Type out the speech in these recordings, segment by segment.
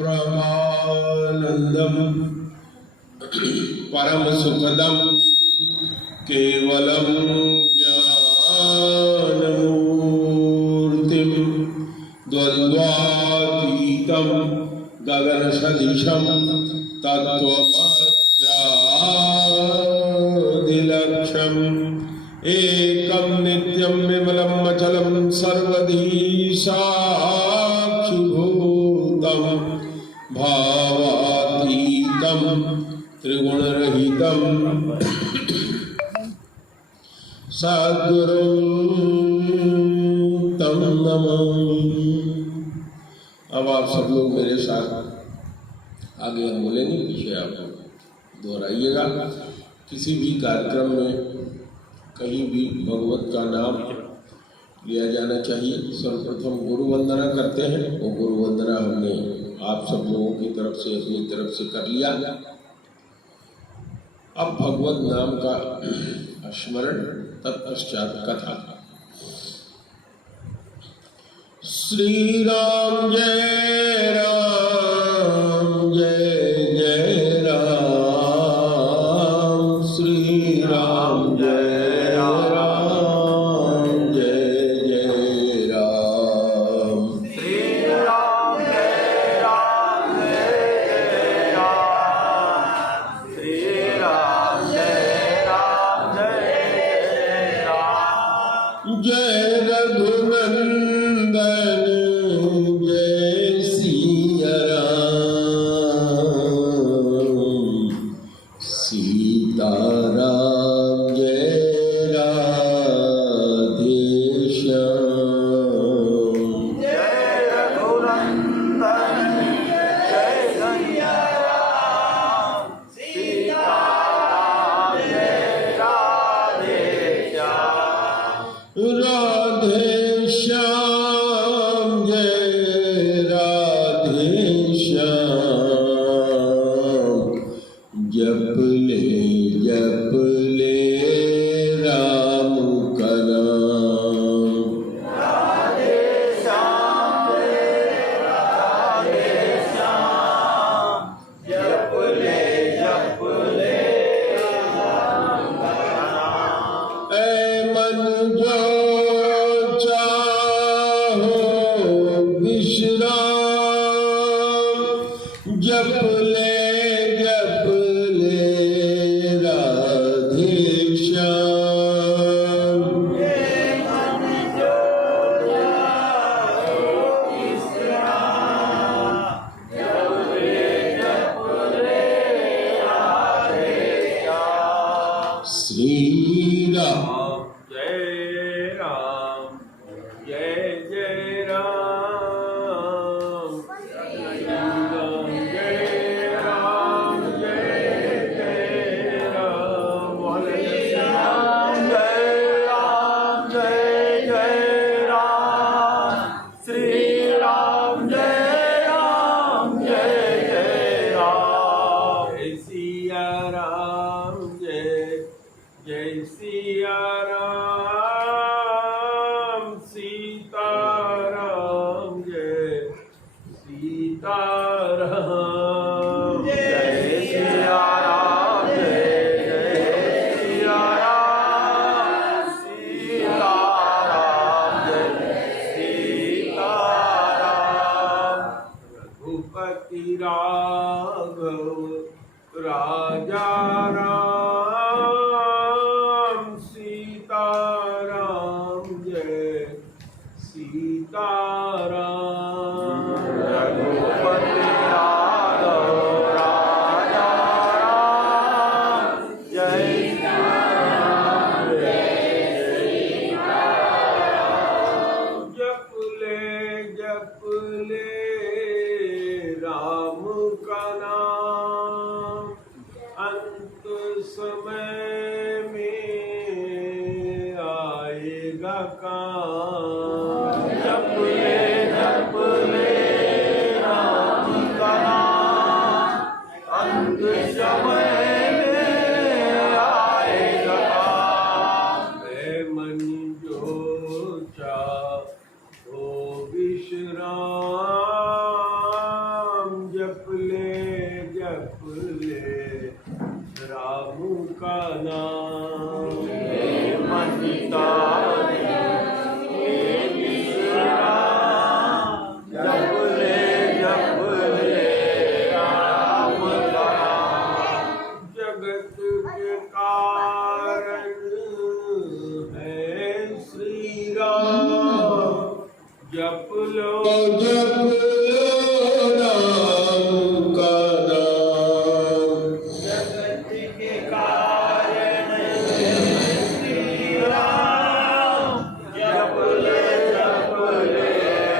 ब्रह्मानंदम परम सुखदम केवलम ज्ञानमूर्तिम द्वन्द्वातीतं गगन सदृशं तत्त्वमस्यादिलक्ष्यम् एकं नित्यं विमलं अचलं सर्वधी साक्षिभूतं भावातीतं त्रिगुणरहितं सद्गुरुं तं नमामि। अब आप सब लोग मेरे साथ आगे हम बोलेंगे, पीछे आप दोहराइएगा। किसी भी कार्यक्रम में कहीं भी भगवत का नाम लिया जाना चाहिए। सर्वप्रथम गुरु वंदना करते हैं। वो गुरु वंदना हमने आप सब लोगों की तरफ से अपनी तरफ से कर लिया। अब भगवत नाम का स्मरण, तत्पश्चात कथा। श्री राम जय राम जय जय राम। श्री राम जय राम जय जय राम। श्री राम जय राम जय जय राम। श्री राम जय राम जय जय राम। जय रघुनंदन जय सिया राम। सीताराम जय राधे श्याम। जय रघुनंदन जय सिया राम। सीताराम जय राधे श्याम। राधे श्याम जय राधे श्याम। जप ले राम का नाम। राधे श्याम जय राधे श्याम। जप ले राम का नाम। ऐ मन जो चाहो विश्राम। जप ले राधे श्याम। श्री राम जय राम जय जय राम। श्री राम जय राम जय जय राम। श्री राम जय राम जय जय राम। श्री राम जय राम जय जय राम। जय सिया राम जय जय सिया राम। सीताराम जय सीताराम। जय सिया राम जय जय सिया राम। सीताराम जय सीताराम। रघुपति राघव राजा राम। सीताराम जय सीताराम। रघुपति राघव राजा राम। जय सीताराम जय सीताराम। जप ले राम का नाम। अंत समय में आएगा काम। जप ले राम का नाम। अंत समय में आएगा काम। मन जो चाहो विश्राम। लो जप लो राम का नाम। जगत के कारण श्री राम, जप ले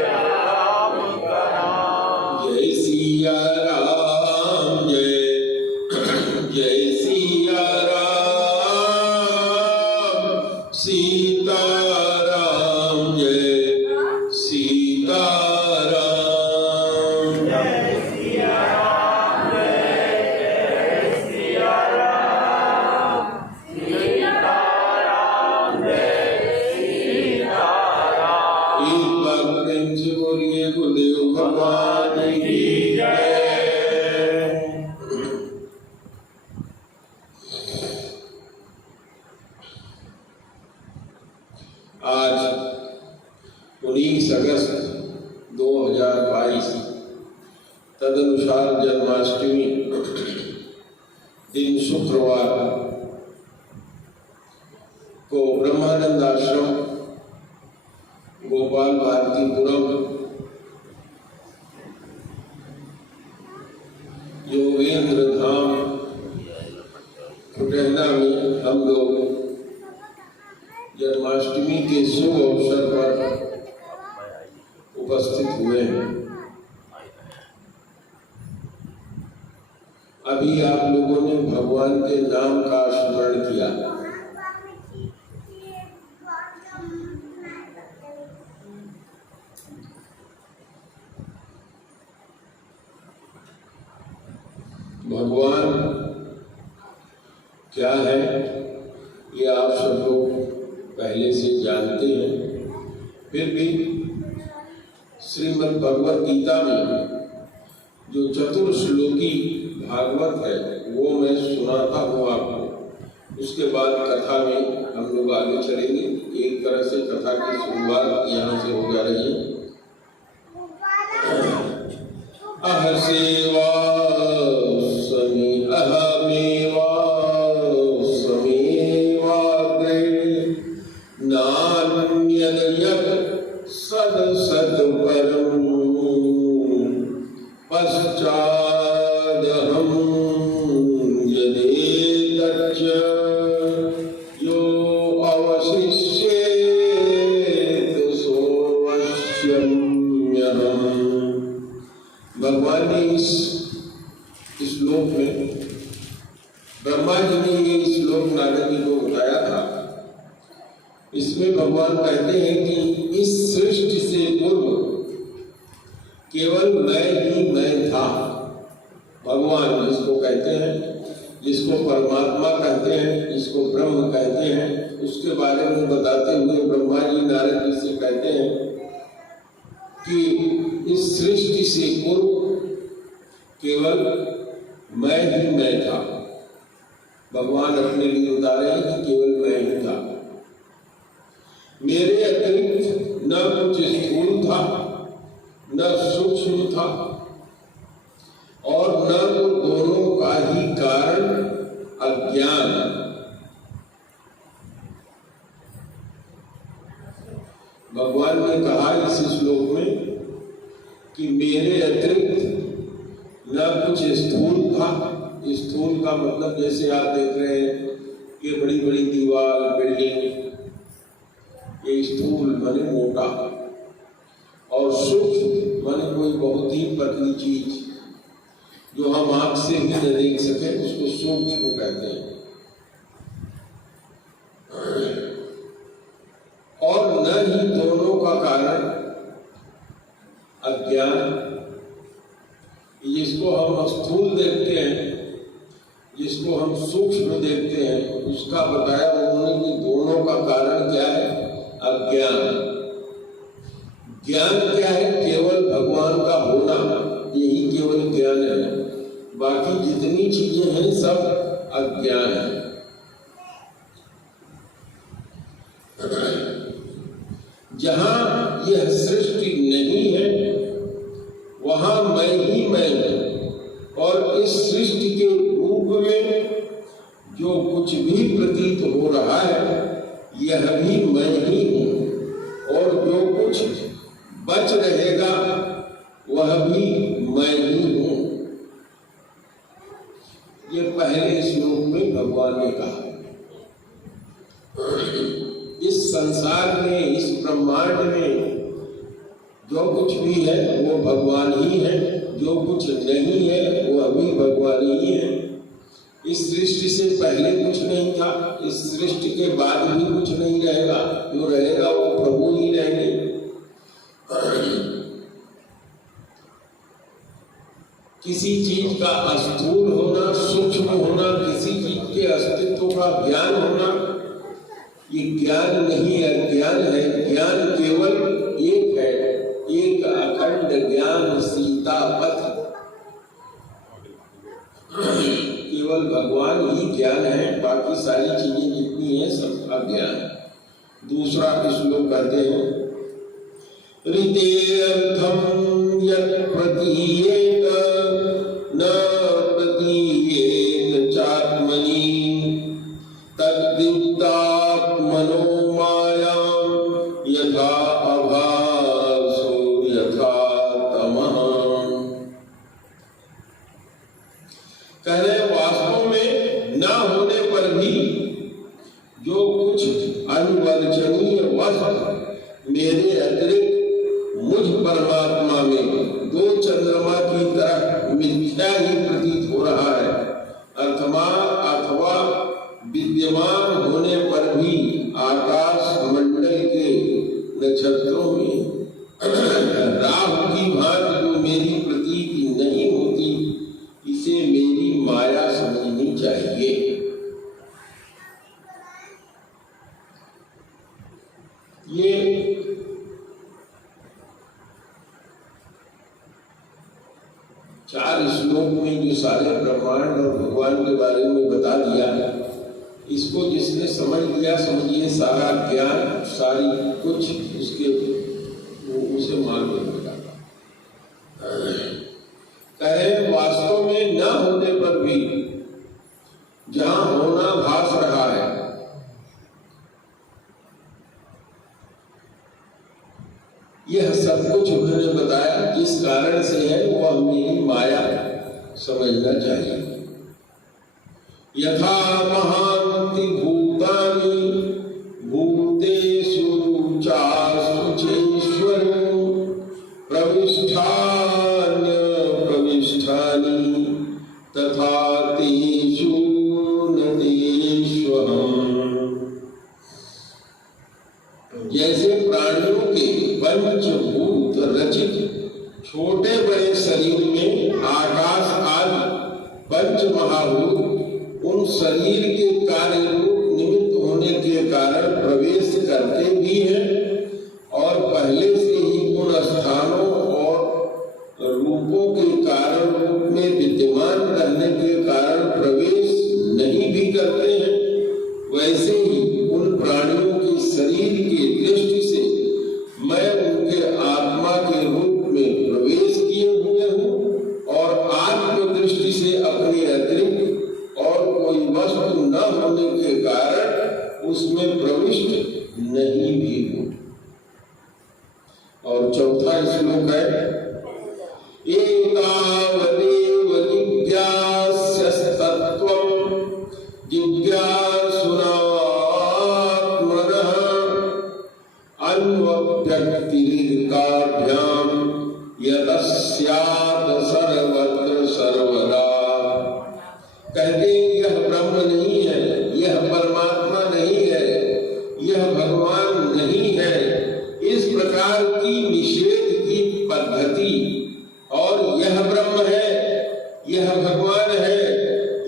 राम का नाम। जय सिया राम, जय सिया राम, सीता राम, जय सीता राम। जय सिया राम, जय सिया राम, सीता राम, जय सीता राम। एक बार प्रेम से बोलिए गुरुदेव भगवान की जय। आज 19 अगस्त 2022 तदनुसार जन्माष्टमी दिन शुक्रवार को ब्रह्मानंद आश्रम गोपाल भारतीपुरम योगेंद्र धाम फुटेहना में हम लोग जन्माष्टमी के शुभ अवसर पर उपस्थित हुए हैं। अभी आप लोगों ने भगवान के नाम का स्मरण किया। भगवान क्या है ये आप सब लोग पहले से जानते हैं, फिर भी श्रीमद् भगवद गीता में जो चतुर्श्लोकी भागवत है वो मैं सुनाता हूँ आपको। उसके बाद कथा में हम लोग आगे चलेंगे। एक तरह से कथा की शुरुआत यहाँ से हो जा रही है। अह सेवा समी अहमेवा नान्यद सद सद परम पश्चादहं यदेतच्च यो अवशिष्येत सोऽवश्यम्यहम्। भगवान ने इस श्लोक में, ब्रह्मा जी ने ये श्लोक नारद जी को बताया था। इसमें भगवान कहते हैं कि इस सृष्टि से पूर्व केवल मैं था। भगवान जिसको कहते हैं, जिसको परमात्मा कहते हैं, जिसको ब्रह्म कहते हैं, उसके बारे में बताते हुए ब्रह्मा जी नारद जी से कहते हैं कि इस सृष्टि से पूर्व केवल मैं था। भगवान अपने लिए उतारे हैं कि केवल मैं ही था। मेरे अतिरिक्त न कुछ स्थूल था, न सूक्ष्म था, और न तो दोनों का ही कारण अज्ञान। भगवान ने कहा इस श्लोक में कि मेरे अतिरिक्त न कुछ स्थूल था। स्थूल का मतलब जैसे आप देख रहे हैं ये बड़ी बड़ी दीवार, बिल्डिंग, ये स्थूल माने मोटा, और सूक्ष्म माने कोई बहुत ही पतली चीज जो हम आंख से भी न देख सके, उसको सूक्ष्म कहते हैं। और न ही दोनों का कारण अज्ञान। जिसको हम स्थूल देखते हैं, जिसको हम सूक्ष्म देखते हैं, उसका बताया उन्होंने कि दोनों का कारण क्या है? अज्ञान। ज्ञान क्या है? केवल भगवान का होना, यही केवल ज्ञान है। बाकी जितनी चीजें हैं सब अज्ञान है। जहां यह सृष्टि नहीं है वहां मैं ही मैं हूं, और इस सृष्टि के रूप में जो कुछ भी प्रतीत हो रहा है यह भी मैं ही हूं, और जो कुछ बच रहेगा वह भी मैं ही हूं। ये पहले श्लोक में भगवान ने कहा। इस संसार में, इस ब्रह्मांड में जो कुछ भी है वो भगवान ही है, जो कुछ नहीं है वो अभी भगवान ही है। इस सृष्टि से पहले कुछ नहीं था, इस सृष्टि के बाद भी कुछ नहीं रहेगा। जो रहेगा वो प्रभु ही रहेंगे। किसी चीज का स्थूल होना, सूक्ष्म होना, किसी चीज के अस्तित्व का ज्ञान होना, ये ज्ञान नहीं है, ज्ञान है। ज्ञान केवल एक है, एक अखंड ज्ञान सीतापथ। केवल भगवान ही ज्ञान है, बाकी सारी चीजें जितनी हैं सबका ज्ञान। दूसरा श्लोक कहते हैं, ऋतेऽर्थं यत् प्रतीयेत न प्रतीयेत चात्मनि तद्विद्यात्मनो मायां यथा आभासो यथा तमः। कह रहे वास्तव में न होने पर भी जो कुछ अनिवर्चनीय वस्तु मेरे अतिरिक्त मुझ परमात्मा में दो चंद्रमा की तरह मिथ्या ही प्रतीत हो रहा है, अथवा विद्यमान होने पर भी आकाश मंडल के नक्षत्रों में राहु की भांति जो मेरी प्रतीति नहीं होती, इसे मेरी माया समझनी चाहिए। ये चार श्लोक में जो सारे ब्रह्मांड और भगवान के बारे में बता दिया, इसको जिसने समझ लिया, समझिए सारा ज्ञान, सारी कुछ उसके उसे मालूम होगा। कहे वास्तव में न होने पर भी जहां होना भास रहा है, यह सब कुछ उन्होंने बताया जिस कारण से है वह मेरी माया समझना चाहिए। यथा महान्ति भूतानि भूतेषु चासु चेश्वरो प्रविष्ठान्य प्रविष्ठानि तथा तेषु न तेष्वहम्। जैसे प्राणियों के पंचभूत रचित छोटे बड़े शरीर में आकाश आदि पंच महाभूत उन शरीर के कार्य रूप निमित्त होने के कारण प्रवेश करते भी हैं और पहले से ही उन स्थानों और रूपों के कारण रूप में विद्यमान रहने के कारण प्रवेश नहीं भी करते हैं। वैसे ही उन प्राणियों के शरीर की दृष्टि से मैं उनके आत्मा के रूप में प्रवेश किए हुए हूँ और आत्म दृष्टि से अपने अतिरिक्त और कोई वस्तु न होने के कारण उसमें प्रविष्ट नहीं भी हूँ। और चौथा श्लोक है, एतावदेव जिज्ञास्यस्तत्त्वं जिज्ञासुना अन्वव्यक्तिर्काभ्यां यदस्यात् सर्वत्र सर्वदा। कहते यह ब्रह्म नहीं है, यह परमात्मा नहीं है, यह भगवान नहीं है। इस प्रकार की निषेध की पद्धति और यह ब्रह्म है, यह भगवान है,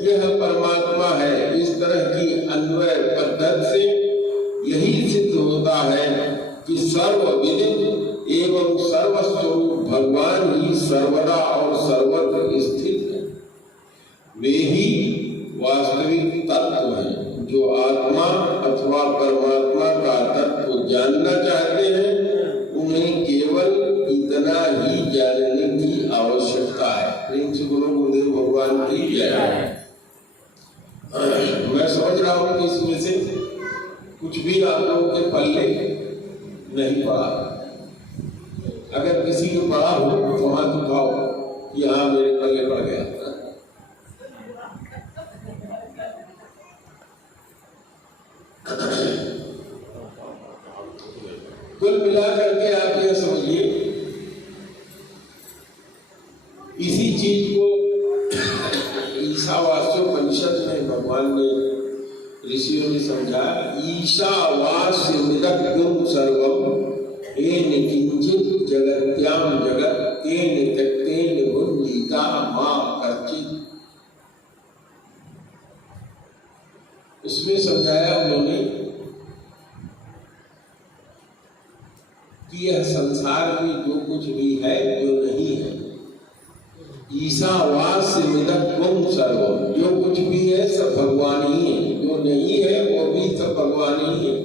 यह परमात्मा है, इस तरह की अन्वय पद्धति से यही सिद्ध होता है कि सर्वविदित एवं सर्वस्वरूप भगवान ही सर्वदा और सर्वत्र स्थित है। वे ही वास्तविक तत्व हैं। जो आत्मा अथवा परमात्मा का तत्व जानना चाहते हैं, उन्हें केवल इतना ही जानने की आवश्यकता है। प्रेम से बोलो गुरुदेव भगवान की जय। मैं समझ रहा हूँ कि इसमें से कुछ भी आप लोगों के पल्ले नहीं पड़ा। अगर किसी किसी के पड़ा हो तो हाथ उठाओ कि हाँ मेरे पल्ले पड़ गया। कुल मिलाकर के आप यह समझिए, इसी चीज को ईशावास्योपनिषद में भगवान ने, ऋषियों ने समझा, ईशावास्यमिदं सर्वम् येन किंचित् जगत्याम जगत् तेन त्यक्तेन भुञ्जीता मा कश्चित्। उसमें समझाया उन्होंने कि यह संसार में जो कुछ भी है जो नहीं है, ईशावास्यमिदं सर्वम्, जो कुछ भी है सब भगवान ही है, जो नहीं है वो भी सब भगवान ही है।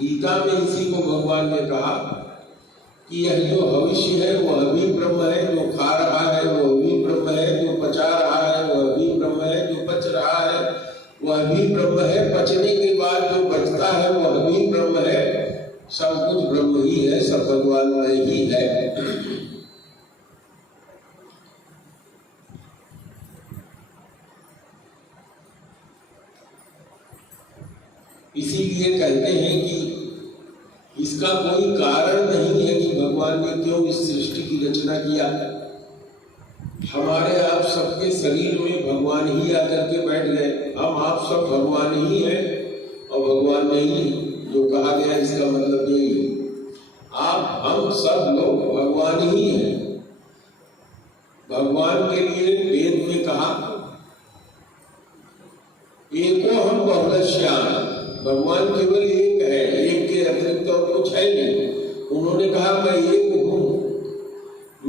गीता में इसी को भगवान ने कहा कि यह जो भविष्य है वह भी ब्रह्म है, जो खा रहा है वह भी ब्रह्म है, जो पचा रहा है वह भी ब्रह्म है, जो पच रहा है वह भी ब्रह्म है, पचने के बाद जो बचता है वह भी ब्रह्म है, सब कुछ ब्रह्म ही है, सब भगवान में ही है। इसीलिए कहते हैं कि इसका कोई कारण नहीं है कि भगवान ने क्यों इस सृष्टि की रचना किया। हमारे आप सबके शरीर में भगवान ही आकर के बैठ गए, हम आप सब भगवान ही हैं और भगवान नहीं, जो कहा गया इसका मतलब यही है, आप हम सब लोग भगवान ही हैं। भगवान के लिए वेद में कहा एको हम बहुलश्याम, भगवान केवल एक है, एक के अतिरिक्त और कुछ है नहीं। उन्होंने कहा मैं एक हूं,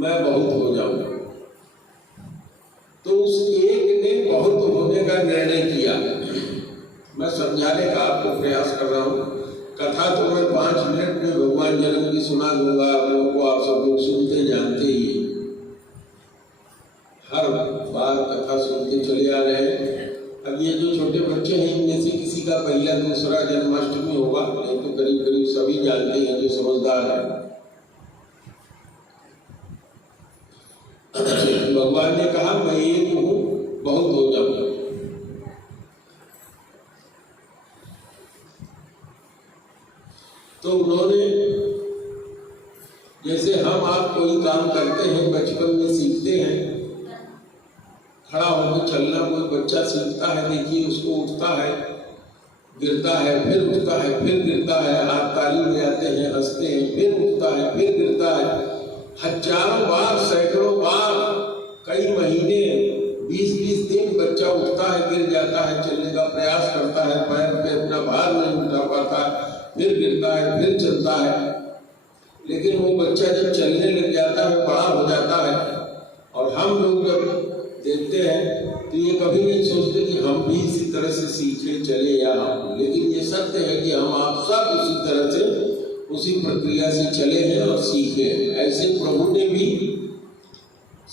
मैं बहुत हो जाऊंगा। तो उस एक ने बहुत होने का निर्णय किया। मैं समझाने का आपको प्रयास कर रहा हूं। कथा तो मैं 5 मिनट में भगवान जन्म की सुना दूंगा आप लोगों को, आप सब लोग सुनते जानते ही, हर बार कथा सुनते चले आ रहे हैं। अब ये जो छोटे बच्चे हैं इनमें से किसी का पहला दूसरा जन्माष्टमी होगा, नहीं तो करीब करीब सभी जानते हैं जो समझदार है। भगवान ने कहा मैं एक हूं, बहुत हो जाऊंगा। तो उन्होंने, जैसे हम आप कोई काम करते हैं बचपन में सीखते हैं, खड़ा होकर चलना कोई बच्चा सीखता है, देखिए उसको उठता है, गिरता है, फिर उठता है, फिर गिरता है, हाथ ताली में आते हैं, हंसते हैं, फिर उठता है, फिर गिरता है, हजारों बार, सैकड़ों बार, कई महीने, 20-20 दिन बच्चा उठता है, गिर जाता है, चलने का प्रयास करता है, पैर पे अपना भार नहीं उठा पाता, फिर गिरता है, फिर चलता है। लेकिन वो बच्चा जब चलने लग जाता है, बड़ा हो जाता है, और हम लोग जब देखते हैं तो ये कभी नहीं सोचते कि हम भी इसी तरह से सीखे चले या हम, लेकिन ये सत्य है कि हम आप सब उसी तरह से, उसी प्रक्रिया से चले हैं और सीखे हैं। ऐसे प्रभु ने भी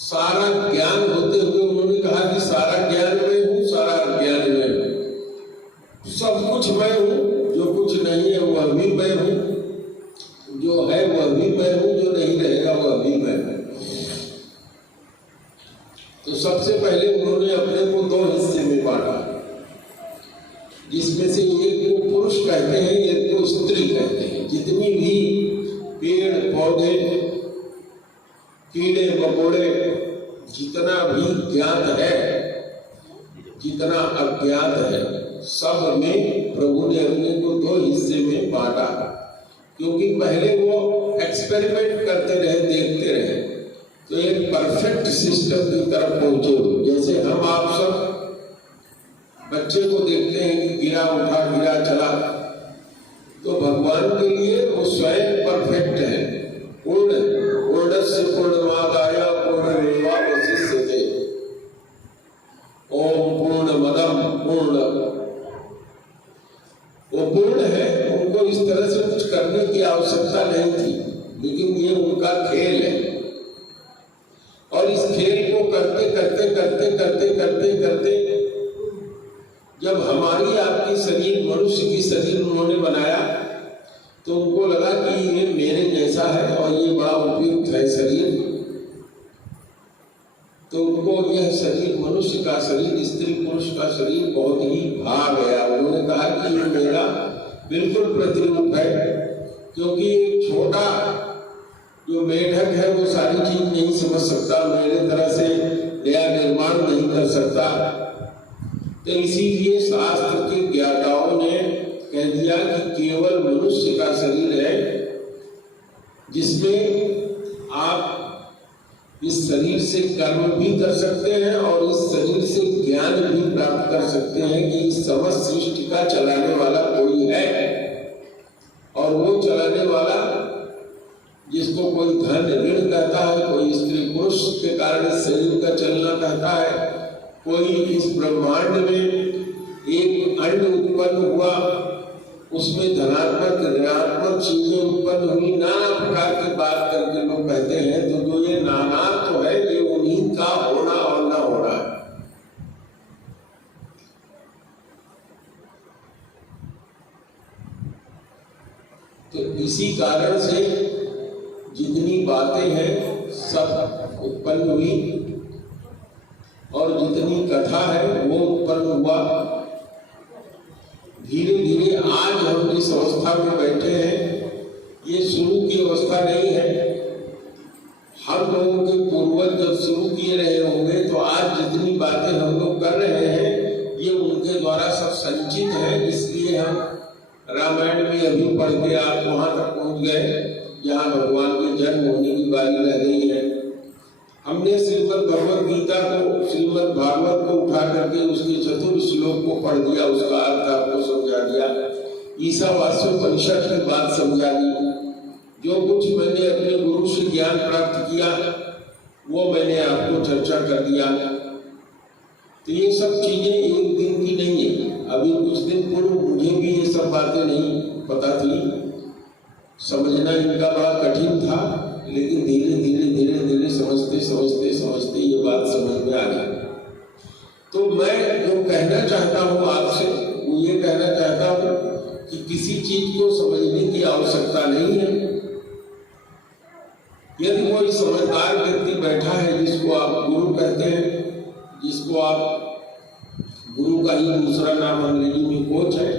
सारा ज्ञान होते हुए उन्होंने कहा कि सारा ज्ञान मैं हूँ, सारा ज्ञान मैं हूँ, सब कुछ मैं हूँ, जो कुछ नहीं है वह भी मैं हूँ, जो है वह भी मैं हूँ, जो नहीं रहेगा वह भी मैं हूँ। तो सबसे पहले उन्होंने अपने को 2 हिस्से में बांटा, जिसमें से एक को पुरुष कहते हैं, एक को स्त्री कहते हैं। जितनी भी पेड़ पौधे, कीड़े मकोड़े, जितना भी ज्ञात है, जितना अज्ञात है, सब में प्रभु ने अपने को 2 हिस्से में बांटा, क्योंकि पहले वो एक्सपेरिमेंट करते रहे, देखते रहे, तो एक परफेक्ट सिस्टम की तरफ पहुंचे हो। जैसे हम आप सब बच्चे को देखते हैं कि गिरा उठा, गिरा चला, तो भगवान के लिए वो स्वयं परफेक्ट है, पूर्ण, पूर्णस्य पूर्णमादाय पूर्णमेवावशिष्यते, ओम पूर्णमदं पूर्ण, वो पूर्ण है। उनको इस तरह से कुछ करने की आवश्यकता नहीं थी, लेकिन ये उनका खेल है, और इस खेल को करते करते करते करते करते करते जब हमारी आपकी शरीर, मनुष्य की शरीर उन्होंने बनाया तो उनको लगा कि ये मेरे जैसा है और ये बड़ा उपयुक्त है शरीर, तो उनको यह शरीर, मनुष्य का शरीर, स्त्री पुरुष का शरीर बहुत ही भा गया। उन्होंने कहा कि ये मेरा बिल्कुल प्रतिरूप है, क्योंकि एक छोटा जो मेढक है वो सारी चीज नहीं समझ सकता, मेरे तरह से नया निर्माण नहीं कर सकता। तो इसीलिए शास्त्र के ज्ञाताओं ने कह दिया कि केवल मनुष्य का शरीर है जिसमें आप इस शरीर से कर्म भी कर सकते हैं और इस शरीर से ज्ञान भी प्राप्त कर सकते हैं कि इस समस्त सृष्टि का चलाने वाला कोई है, और वो चलाने वाला जिसको कोई धन ऋण कहता है, कोई स्त्री पुरुष के कारण इस शरीर का चलना कहता है, कोई इस ब्रह्मांड में एक अंड उत्पन्न हुआ, उसमें धनात्मक ऋणात्मक चीजें उत्पन्न हुई, नाना प्रकार की बात करके लोग कहते हैं। तो जो ये नाना तो है, ये उन्हीं का होना और ना होना है। तो इसी कारण से जितनी बातें हैं सब उत्पन्न हुई और जितनी कथा है वो उत्पन्न हुआ। धीरे धीरे आज हम जिस अवस्था में बैठे हैं ये शुरू की अवस्था नहीं है। हम लोगों के पूर्वज जब शुरू किए रहे होंगे तो आज जितनी बातें हम लोग कर रहे हैं ये उनके द्वारा सब संचित है। इसलिए हम रामायण में अभी पढ़ के आप वहां तक पहुंच गए जहाँ भगवान के जन्म होने की बारी रह गई है। हमने श्रीमद् भगवद गीता को, श्रीमद् भागवत को उठा करके उसके चतुर्थ श्लोक को पढ़ दिया, उसका अर्थ आपको समझा दिया, ईशावास्योपनिषद की बात समझा दी। जो कुछ मैंने अपने गुरु से ज्ञान प्राप्त किया वो मैंने आपको चर्चा कर दिया। तो ये सब चीजें एक दिन की नहीं है। अभी कुछ दिन पूर्व मुझे भी ये सब बातें नहीं पता थी, समझना इनका बड़ा कठिन था, लेकिन धीरे धीरे धीरे धीरे समझते समझते समझते ये बात समझ में आ गई। तो मैं जो कहना चाहता हूँ आपसे वो ये कहना चाहता हूँ कि किसी चीज को समझने की आवश्यकता नहीं है। यदि कोई समझदार व्यक्ति बैठा है जिसको आप गुरु कहते हैं, जिसको आप गुरु का ही दूसरा नाम अंग्रेजी में कोच है,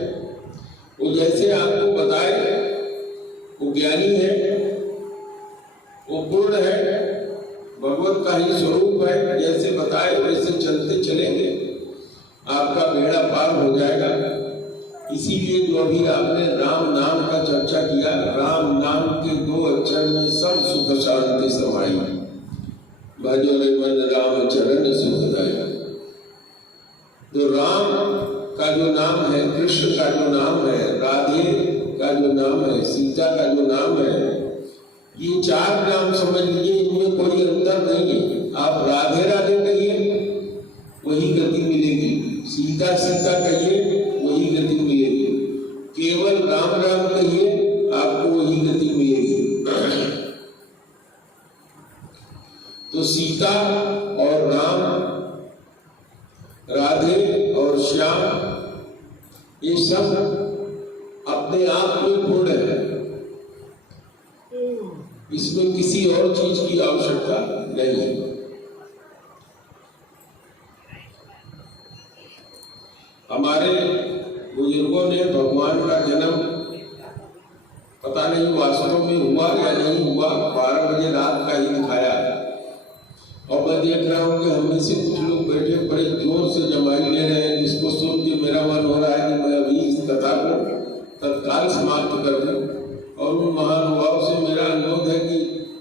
वो जैसे आपको बताए वो ज्ञानी है, वो पूर्ण है, भगवत का ही स्वरूप है, जैसे बताए वैसे चलते चलेंगे आपका बेड़ा पार हो जाएगा। इसीलिए जो अभी आपने राम नाम का चर्चा किया, राम नाम के 2 अक्षर में सब सुख शांति समाई। भजो रे मन राम चरण सुखदायक। तो राम का जो नाम है, कृष्ण का जो नाम है, राधे का जो नाम है, सीता का जो नाम है, ये 4 नाम समझ लीजिए, इनमें कोई अंतर नहीं है। आप राधे राधे कहिए वही गति मिलेगी, सीता सीता कहिए वही गति मिलेगी, केवल राम राम कहिए आपको वही गति मिलेगी। तो सीता और राम, राधे और श्याम, ये सब अपने आप में पूर्ण है, इसमें किसी और चीज की आवश्यकता नहीं है। हमारे बुजुर्गों ने भगवान का जन्म पता नहीं वास्तव में हुआ या नहीं हुआ, 12 बजे रात का ही दिखाया। और मैं देख रहा हूँ कि हमें से कुछ लोग बैठे बड़े जोर से जमाई ले रहे हैं, जिसको सुन के मेरा मन हो रहा है कि मैं अभी इस कथा को तत्काल समाप्त कर दूं। और उन महानुभाव से मेरा अनुरोध है कि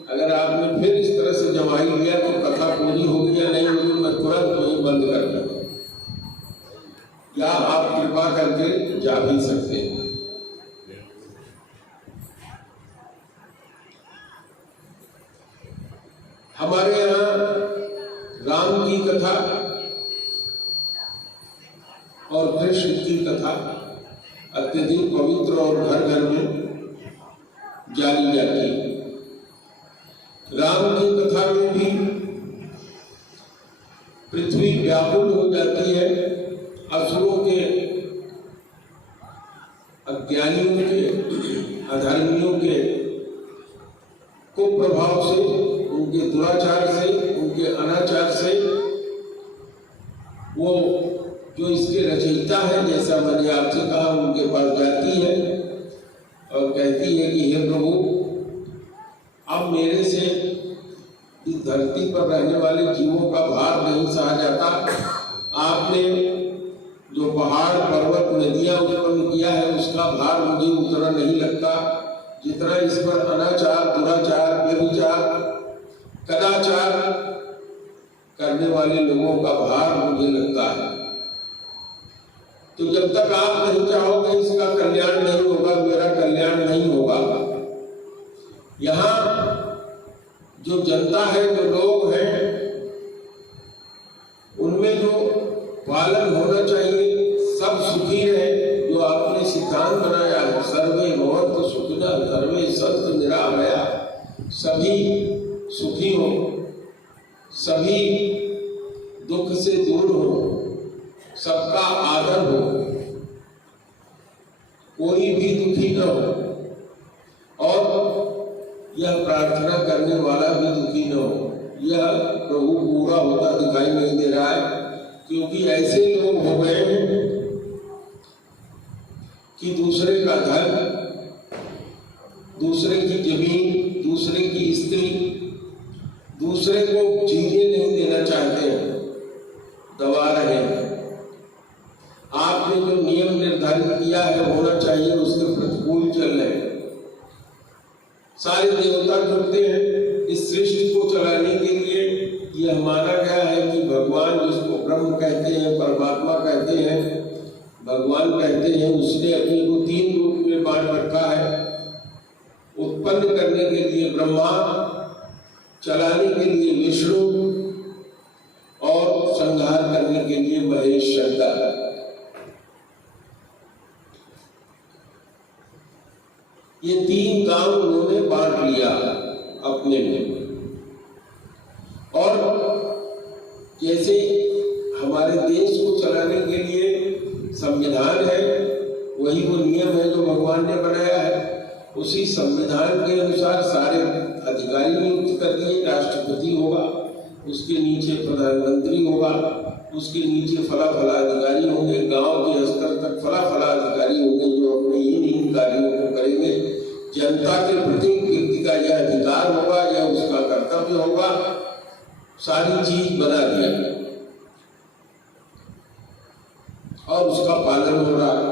अगर आपने फिर इस तरह से जमाई लिया तो कथा पूरी होगी या नहीं होगी, मैं तुरंत वही बंद कर दूं, या आप कृपा करके जा भी सकते हैं। हमारे यहाँ राम की कथा और कृष्ण की कथा अत्यधिक पवित्र और घर घर में जानी जाती है। राम की कथा में भी पृथ्वी व्याकुल हो जाती है, असुरों के अधर्मियों के कुप्रभाव से, उनके दुराचार से, उनके अनाचार से वो जो इसके रचयिता है, जैसा मैंने आपसे कहा, उनके पास जाती है और कहती है कि हे प्रभु, अब मेरे से इस धरती पर रहने वाले जीवों का भार नहीं सहा जाता। आपने जो पहाड़ पर्वत नदियां उत्पन्न किया है उसका भार मुझे उतना नहीं लगता जितना इस पर अनाचार, दुराचार, व्यभिचार, कदाचार करने वाले लोगों का भार मुझे लगता है। तो जब तक आप नहीं चाहोगे इसका कल्याण नहीं होगा, मेरा कल्याण नहीं होगा। यहाँ जो जनता है, जो लोग हैं, उनमें जो पालन होना चाहिए, सब सुखी रहे, जो आपने सिद्धांत बनाया है, सर्वे भवन्तु सुखिनः सर्वे सन्तु निरामया, सभी सुखी हो, सभी दुख से दूर हो, सबका आदर हो, कोई भी दुखी न हो और यह प्रार्थना करने वाला भी दुखी न हो। यह प्रभु पूरा होता दिखाई नहीं दे रहा है, क्योंकि ऐसे लोग हो गए हैं कि दूसरे का धन, दूसरे की जमीन, दूसरे की स्त्री, दूसरे को जीने नहीं देना चाहते हैं, दबा रहे हैं। आपने जो नियम निर्धारित किया है होना चाहिए, उसके प्रतिकूल चल रहे हैं। सारे देवता जुटते हैं इस सृष्टि को चलाने के लिए। यह माना गया है कि भगवान, जिसको ब्रह्म कहते हैं, परमात्मा कहते हैं, भगवान कहते हैं, उसने अपने को 3 रूप में बांट रखा है। उत्पन्न करने के लिए ब्रह्मा, चलाने के लिए विष्णु और संहार करने के लिए महेश शंकर। ये 3 काम उन्होंने बांट लिया अपने में। और जैसे हमारे देश को चलाने के लिए संविधान है, वही वो नियम है जो भगवान ने बनाया है। उसी संविधान के अनुसार सारे अधिकारी नियुक्त कर दिए। राष्ट्रपति होगा, उसके नीचे प्रधानमंत्री होगा, उसके नीचे फला अधिकारी होंगे, गांव के स्तर तक फला अधिकारी होंगे जो अपने इन कार्यों को करेंगे। जनता के प्रति व्यक्ति का यह अधिकार होगा, यह उसका कर्तव्य होगा। सारी चीज बना दिया और उसका पालन हो रहा है।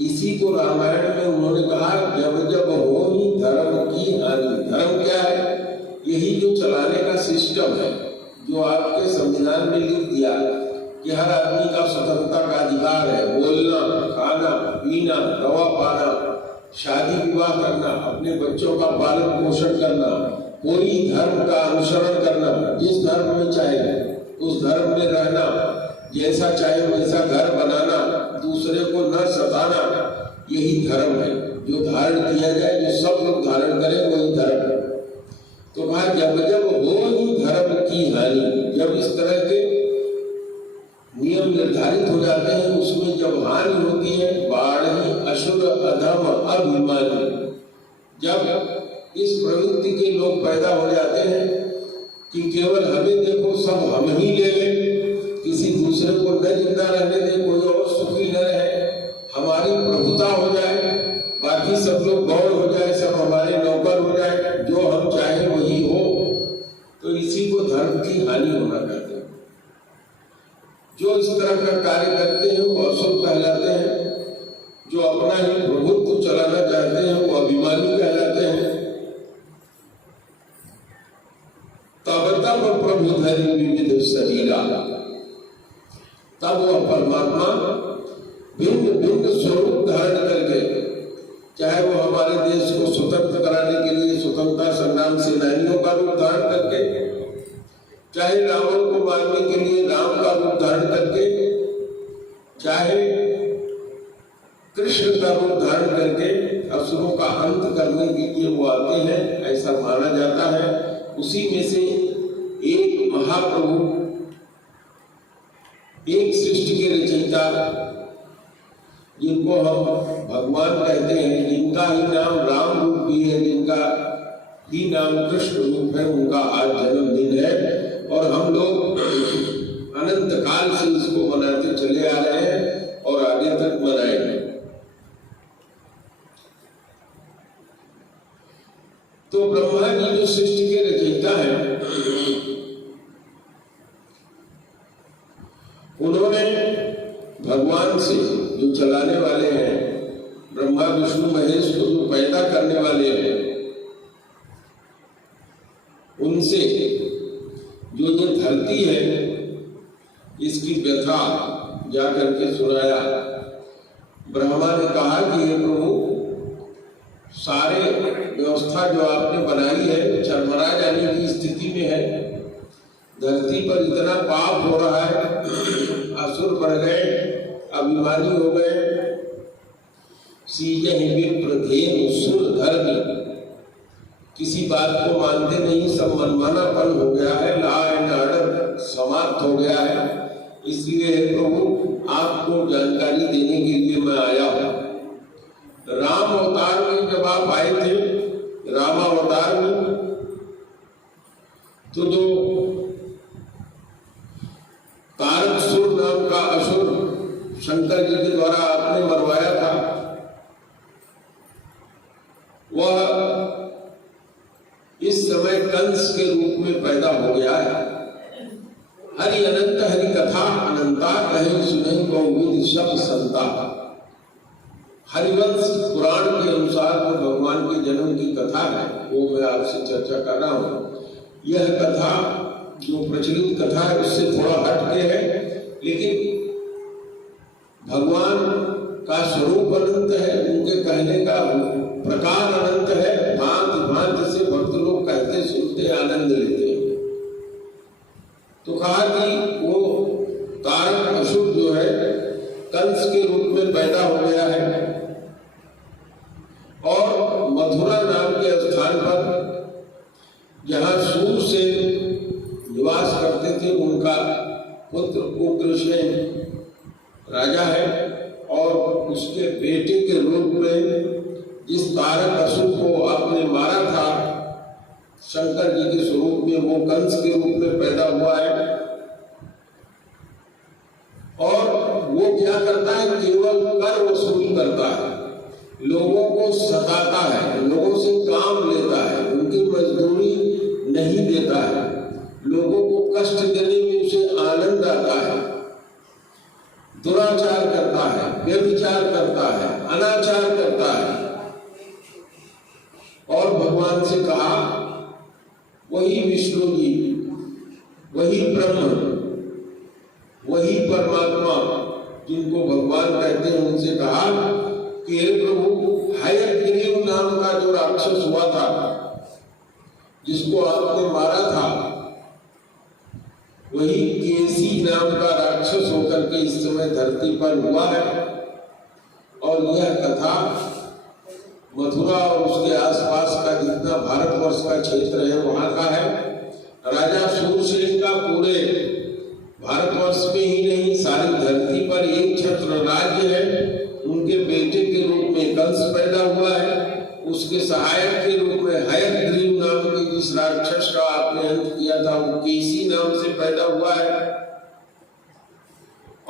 इसी को रामायण में उन्होंने कहा, जब जब हो ही धर्म की हानि। धर्म क्या है? यही जो चलाने का सिस्टम है, जो आपके संविधान में लिख दिया कि हर आदमी का स्वतंत्रता का अधिकार है, बोलना, खाना, पीना, दवा पाना, शादी विवाह करना, अपने बच्चों का पालन पोषण करना, कोई धर्म का अनुसरण करना, जिस धर्म में चाहे उस धर्म में रहना, जैसा चाहे वैसा घर बनाना, दूसरे को न सताना, यही धर्म है। जो धारण किया जाए, जो सब लोग धारण करें, वही धर्म है। तो कहा, जब जब हो ही धर्म की हानि, जब इस तरह के नियम निर्धारित हो जाते हैं, उसमें जब हानि होती है, बाढ़ी असुर अधम अभिमानी, जब इस प्रवृत्ति के लोग पैदा हो जाते हैं कि केवल हमें देखो, सब हम ही ले लें, किसी दूसरे को न जिंदा रहने दें, कोई और सुखी न रहे, हमारी प्रभुता हो जाए, बाकी सब लोग गौर हो जाए, सब हमारे नौकर हो जाए, जो हम चाहे वही हो, तो इसी को धर्म की हानि होना कहते हैं। जो इस तरह का कार्य करते हैं वो असुर कहलाते हैं। जो अपना ही प्रभुत्व चलाना चाहते हैं वो अभिमानी कहलाते हैं। तब तब प्रभु धरि विविध शरीरा, तब वह परमात्मा भिन्न भिन्न स्वरूप धारण करके, चाहे वो हमारे देश को स्वतंत्र कराने के लिए स्वतंत्रता संग्राम सेनानियों का रूप धारण करके, चाहे रावण को मारने के लिए राम का रूप धारण करके, चाहे कृष्ण का रूप धारण करके असुरों का अंत करने के लिए वो आते हैं, ऐसा माना जाता है। उसी में से एक महाप्रभु, एक सृष्टि के रचयिता, जिनको हम भगवान कहते हैं, जिनका ही नाम राम रूप भी है, जिनका ही नाम कृष्ण रूप है, उनका आज जन्मदिन है और हम लोग अनंत काल से इसको मनाते चले आ रहे हैं और आगे तक मनाएंगे। तो ब्रह्मा जी जो सृष्टि के रचयिता हैं, उन्होंने भगवान से जो चलाने वाले हैं, ब्रह्मा विष्णु महेश को जो पैदा करने वाले हैं, उनसे जो ये धरती है इसकी व्यथा जाकर के सुनाया। ब्रह्मा ने कहा कि हे प्रभु, सारे व्यवस्था जो आपने बनाई है चरमरा जाने की स्थिति में है। धरती पर इतना पाप हो रहा है, असुर बढ़ गए, अभिमानी हो गए। सीजहि विप्र धेनु सुर धर्मी, किसी बात को मानते नहीं, सब मनमानापन हो गया है, लॉ एंड ऑर्डर समाप्त हो गया है। इसलिए प्रभु आपको जानकारी देने के लिए मैं आया हूँ। राम अवतार में जब आप आए थे, राम अवतार में, तो जो तारकसुर नाम का असुर शंकर जी के द्वारा आपने मरवाया था, वह इस समय कंस के रूप में पैदा हो गया है। हरि अनंत हरि कथा अनंता, कहे सुनहि बहुविध शब्द संता। हरिवंश पुराण के अनुसार जो भगवान के जन्म की कथा है, वो मैं आपसे चर्चा कर रहा हूँ। यह कथा जो प्रचलित कथा है उससे थोड़ा हटके है, लेकिन भगवान का स्वरूप अनंत है, उनके कहने का प्रकार अनंत है। भांति भांति से भक्त लोग कहते सुनते आनंद लेते हैं। तो कहा कि वो तारक असुर जो है कंस के रूप में पैदा हो गया है और मथुरा नाम के स्थान पर, जहाँ सूर से निवास करते थे, उनका पुत्र उग्रसेन राजा है और उसके बेटे के रूप में जिस तारक असुर को आपने मारा था शंकर जी के स्वरूप में, वो कंस के रूप में पैदा हुआ है। और वो क्या करता है, केवल कर वसूल करता है, लोगों को सताता है, लोगों से काम लेता है, उनकी मजदूरी नहीं देता है, लोगों को कष्ट देने में उसे आनंद आता है, दुराचार करता है, व्यभिचार करता है, अनाचार करता है। और भगवान से कहा, वही विष्णु जी, वही ब्रह्म, वही परमात्मा जिनको भगवान कहते हैं, उनसे कहा कि हे प्रभु, हयग्रीव नाम का जो राक्षस हुआ था, जिसको आपने मारा था, वही केसी नाम का राक्षस होकर के इस समय धरती पर हुआ है। और यह कथा मथुरा और उसके आसपास का जितना भारतवर्ष का क्षेत्र है वहां का है। राजा सूरसेन का पूरे भारतवर्ष में ही नहीं, सारी धरती पर एक छत्र राज्य है। उनके बेटे के रूप में कंस पैदा हुआ है, उसके सहायक के रूप में हयग्रीव नाम के जिस राक्षस का आपने अंत किया था, वो केसी नाम से पैदा हुआ है।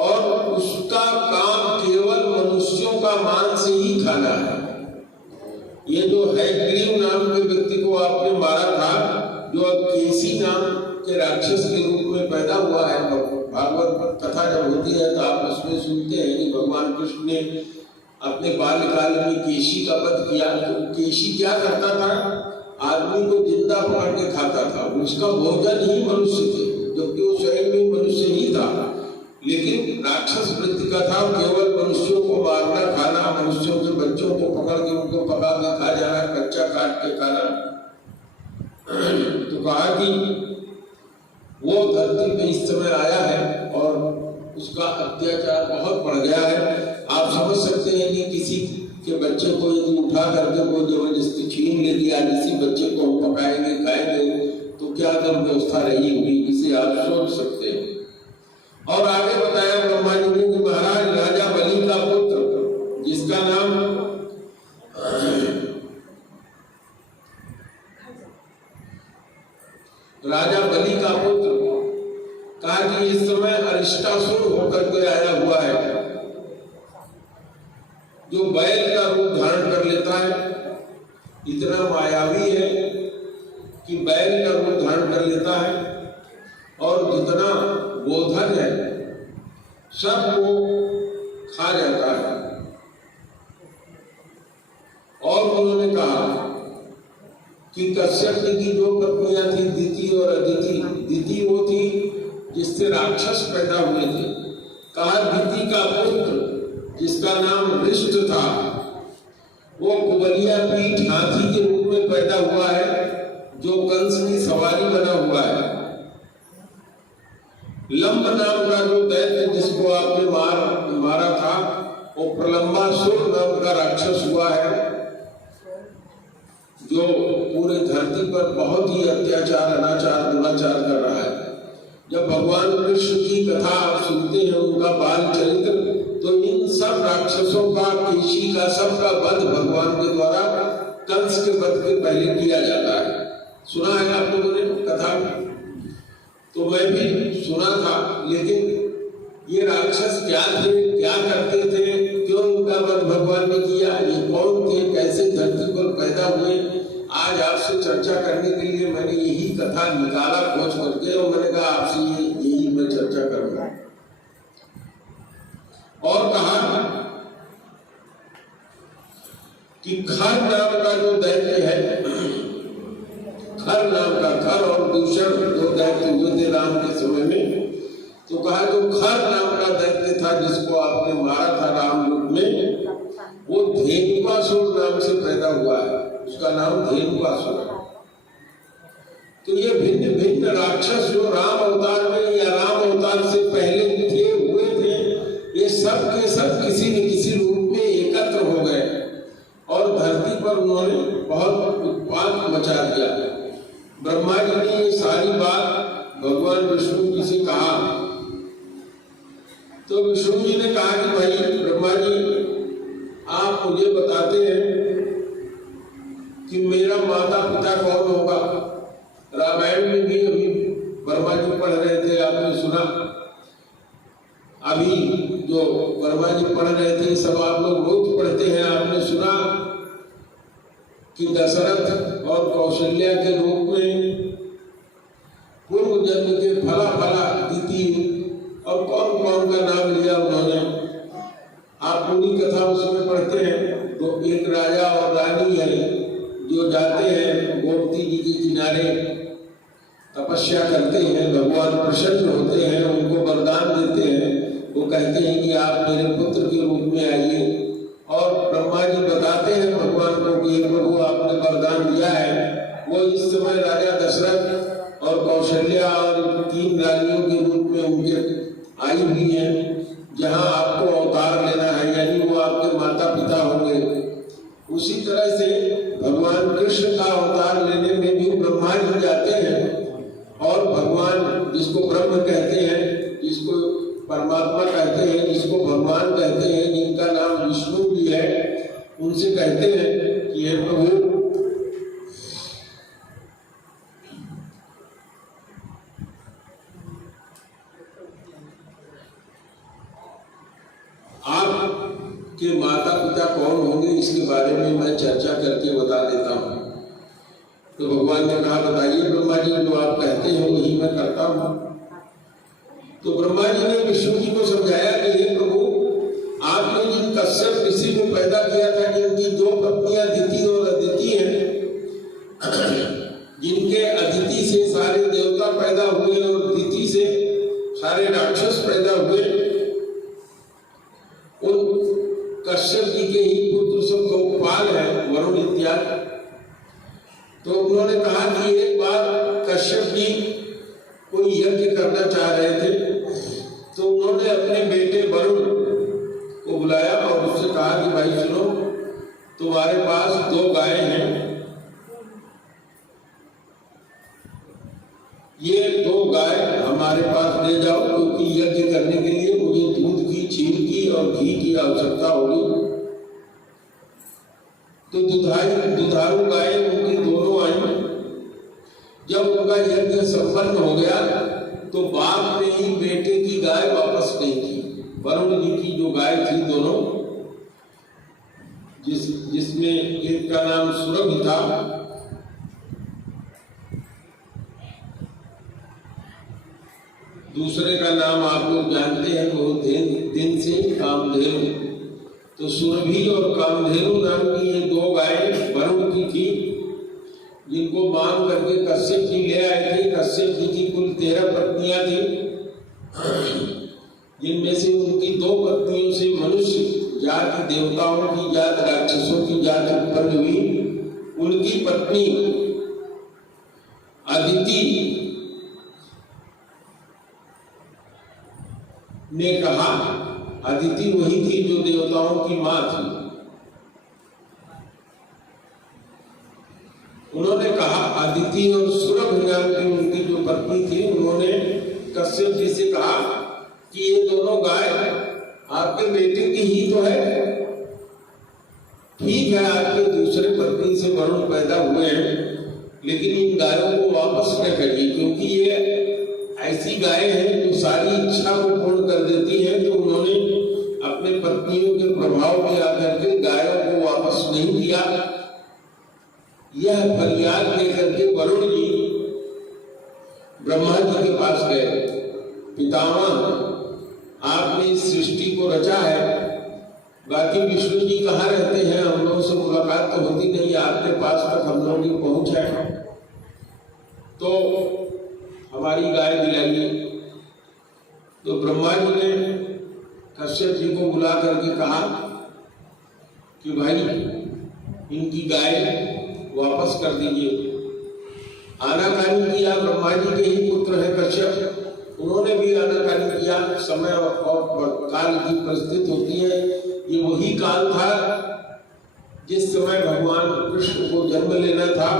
और उसका काम केवल मनुष्यों का मांस ही खाना है। ये जो हयग्रीव नाम के व्यक्ति को आपने मारा था, जो अब केसी नाम के राक्षस के रूप में पैदा हुआ है, भागवत कथा जब होती है तो आप उसमें सुनते हैं कि भगवान कृष्ण ने अपने बाल्यकाल में केशी का वध किया। तो केशी क्या करता था, आदमी को जिंदा पकड़ के खाता था, उसका भोजन ही मनुष्य थे, जबकि वो स्वयं भी मनुष्य ही था। लेकिन राक्षस वृत्ति का था, केवल मनुष्यों को मारना, खाना, मनुष्यों के बच्चों को पकड़ के उनको पका के खा जाना, कच्चा काट के खाना। तो कहा कि वो धरती पे इस समय आया है और उसका अत्याचार बहुत बढ़ गया है। आप समझ सकते हैं कि किसी के बच्चे को यदि उठा करके वो जबरदस्ती छीन ले लिया, किसी बच्चे को हम पकाएंगे खाएंगे तो क्या दम व्यवस्था रही होगी, इसे आप सोच सकते हैं। और आगे बताया ब्रह्मा जी ने कि महाराज राजा बलि का पुत्र राजा बलि का पुत्र कहा कि इस समय अरिष्टासुर होकर के आया हुआ है, जो बैल का रूप धारण कर लेता है, इतना मायावी है कि बैल का रूप धारण कर लेता है और जितना गोधन है सबको खा जाता है। और उन्होंने कहा कि कश्यप जी की दो पत्नियां थी, दिति और अदिति। दिति वो थी जिससे राक्षस पैदा हुए थे। कहा दिति का पुत्र जिसका नाम वृष्ट था, वो कुबलिया पीठ हाथी के रूप में पैदा हुआ है, जो कंस की सवारी बना हुआ है। लंब नाम का जो दैत्य जिसको आपने मारा था, वो प्रलंबासुर नाम का राक्षस हुआ है, जो पूरे धरती पर बहुत ही अत्याचार, अनाचार, दुराचार कर रहा है। जब भगवान कृष्ण की कथा आप सुनते हैं, उनका बाल चरित्र, तो इन सब राक्षसों का, केशी का, सबका वध भगवान के द्वारा कंस के वध के पहले किया जाता है। सुना है आप लोगों ने कथा? तो मैं भी सुना था, लेकिन ये राक्षस क्या थे, क्या करते थे, क्यों इनका वध भगवान ने किया, ये कौन थे, कैसे धरती पर पैदा हुए, आज आपसे चर्चा करने के लिए मैंने यही कथा निकाला खोज करके, और मैंने कहा आपसे यही मैं चर्चा करूंगा। और कहा कि खर नाम का जो दैत्य है, खर नाम का, खर और दूषण दो दैत्य हुए थे राम के समय में। तो कहा जो खर नाम का दैत्य था जिसको आपने मारा था राम युग में, वो धेनुकासुर नाम से पैदा हुआ है, उसका नाम धेनुकासुर है। तो ये भिन्न भिन्न राक्षस जो राम अवतार में या राम अवतार से पहले हुए थे, ये सब के सब किसी न किसी रूप में एकत्र हो गए और धरती पर उन्होंने बहुत उत्पात मचा दिया। ब्रह्मा जी ने ये सारी बात भगवान विष्णु जी से कहा, तो विष्णु जी ने कहा कि भाई ब्रह्मा जी, आप मुझे बताते हैं कि मेरा माता पिता कौन होगा। रामायण में भी अभी वर्मा जी पढ़ रहे थे, आपने सुना। अभी जो वर्मा जी पढ़ रहे थे, सब आप लोग रोज पढ़ते हैं, आपने सुना कि दशरथ और कौशल्या के रूप में पूर्व जन्म के फला फला दिति और कौन कौन का नाम लिया उन्होंने। आप पूरी कथा उसमें पढ़ते हैं। तो एक राजा और रानी है जो जाते हैं गोमती जी के किनारे, तपस्या करते हैं, भगवान प्रसन्न होते हैं, उनको वरदान देते हैं। वो कहते हैं कि आप मेरे पुत्र के रूप में आइए, और ब्रह्मा जी बताते हैं भगवान को कि प्रभु आपने वरदान दिया है। वो इस समय राजा दशरथ और कौशल्या और 3 रानियों के रूप में उनके आई हुई है, जहाँ आपको अवतार लेना है, यानी वो आपके माता पिता होंगे। उसी तरह से भगवान कृष्ण का अवतार लेने में भी ब्रह्मा जी जाते हैं, और भगवान जिसको ब्रह्म कहते हैं, जिसको परमात्मा कहते हैं, जिसको भगवान कहते हैं, जिनका नाम विष्णु भी है, उनसे कहते हैं कि हे प्रभु, आपके माता पिता कौन होंगे, इसके बारे में मैं चर्चा करके बता देता हूँ। तो भगवान ने कहा बताइए ब्रह्मा जी, जो आप कहते हैं वही मैं करता हूँ। तो ब्रह्मा जी ने विष्णु जी को समझाया कि हे प्रभु, आपने जिन कश्यप ऋषि को पैदा किया था, जिनकी 2 पत्नियां दिति और अदिति हैं, जिनके अदिति से सारे देवता पैदा हुए और दिति से सारे राक्षस पैदा हुए, उन कश्यप जी के ही पुत्र सब लोकपाल है, वरुण इत्यादि। तो उन्होंने कहा कि एक बार कश्यप जी कोई यज्ञ करना चाह रहे थे, तो उन्होंने अपने बेटे वरुण को बुलाया और उससे कहा कि भाई सुनो, तुम्हारे पास 2 गायें हैं, ये 2 गाय हमारे पास ले जाओ, क्योंकि यज्ञ करने के लिए मुझे दूध की, छीर की और घी की आवश्यकता होगी। तो दुधारू गाय उनकी दोनों आई। जब उनका यज्ञ संपन्न हो गया तो बाप ने ही बेटे की गाय वापस नहीं की। वरुण जी की जो गाय थी दोनों, जिसमें एक का नाम सुरभि था, दूसरे का नाम आप लोग जानते हैं वो दिन से कामधेनु। तो सुरभि और कामधेनु नाम की ये दो गाय वरुण की थी, जिनको मांग करके कश्यप जी ले आए थे। कश्यप जी की कुल 13 पत्नियां थी, जिनमें से उनकी 2 पत्नियों से मनुष्य जात, देवताओं की जात, राक्षसों की जात उत्पन्न हुई। उनकी पत्नी अदिति ने कहा, अदिति वही थी जो देवताओं की मां थी, उन्होंने कहा, अदिति और सुरभि नाम की उनकी जो पत्नी थी, उन्होंने कश्यप जी से कहा कि ये दोनों गाय आपके बेटे की ही तो है। ठीक है, आपके दूसरे पत्नी से वरुण पैदा हुए हैं, लेकिन इन गायों को वापस न करिए, क्योंकि ये ऐसी गाय है जो सारी इच्छा को पूर्ण कर देती है। तो उन्होंने अपने पत्नियों के प्रभाव में आकर के गायों को वापस नहीं किया। यह फरियाद लेकर के वरुण जी ब्रह्मा जी के पास गए। पितामह, आपने इस सृष्टि को रचा है, बाकी विष्णु जी कहाँ रहते हैं? हम लोगों से मुलाकात तो होती नहीं, आपके पास तक हम लोगों की पहुंच है, तो हमारी गाय दिलाइए। तो ब्रह्मा जी ने कश्यप जी को बुला करके कहा कि भाई इनकी गाय वापस कर दीजिए। आनाकानी किया। ब्रह्मा जी के ही पुत्र है कश्यप, उन्होंने भी आनाकानी किया। समय और काल की परिस्थिति होती है, ये वही काल था जिस समय भगवान कृष्ण को जन्म लेना था।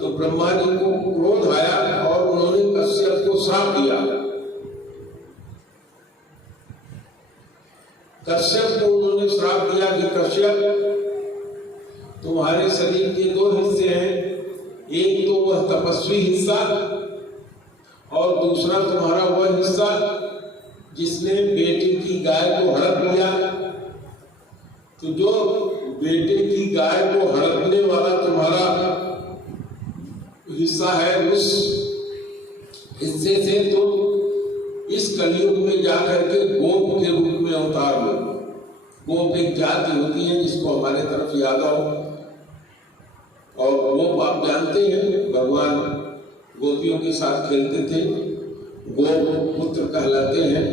तो ब्रह्मा जी को क्रोध आया और उन्होंने कश्यप को श्राप दिया। कश्यप को उन्होंने श्राप दिया कि कश्यप, तुम्हारे शरीर के 2 हिस्से हैं, एक तो वह तपस्वी हिस्सा और दूसरा तुम्हारा वह हिस्सा जिसने बेटे की गाय को हड़प लिया। तो जो बेटे की गाय को हड़पने वाला तुम्हारा हिस्सा है, उस हिस्से से तुम इस कलयुग में जाकर के गोप के रूप में अवतार लो। गोप एक जाति होती है जिसको हमारे तरफ यादव, और गोप आप जानते हैं भगवान गोपियों के साथ खेलते थे, गोप पुत्र कहलाते हैं।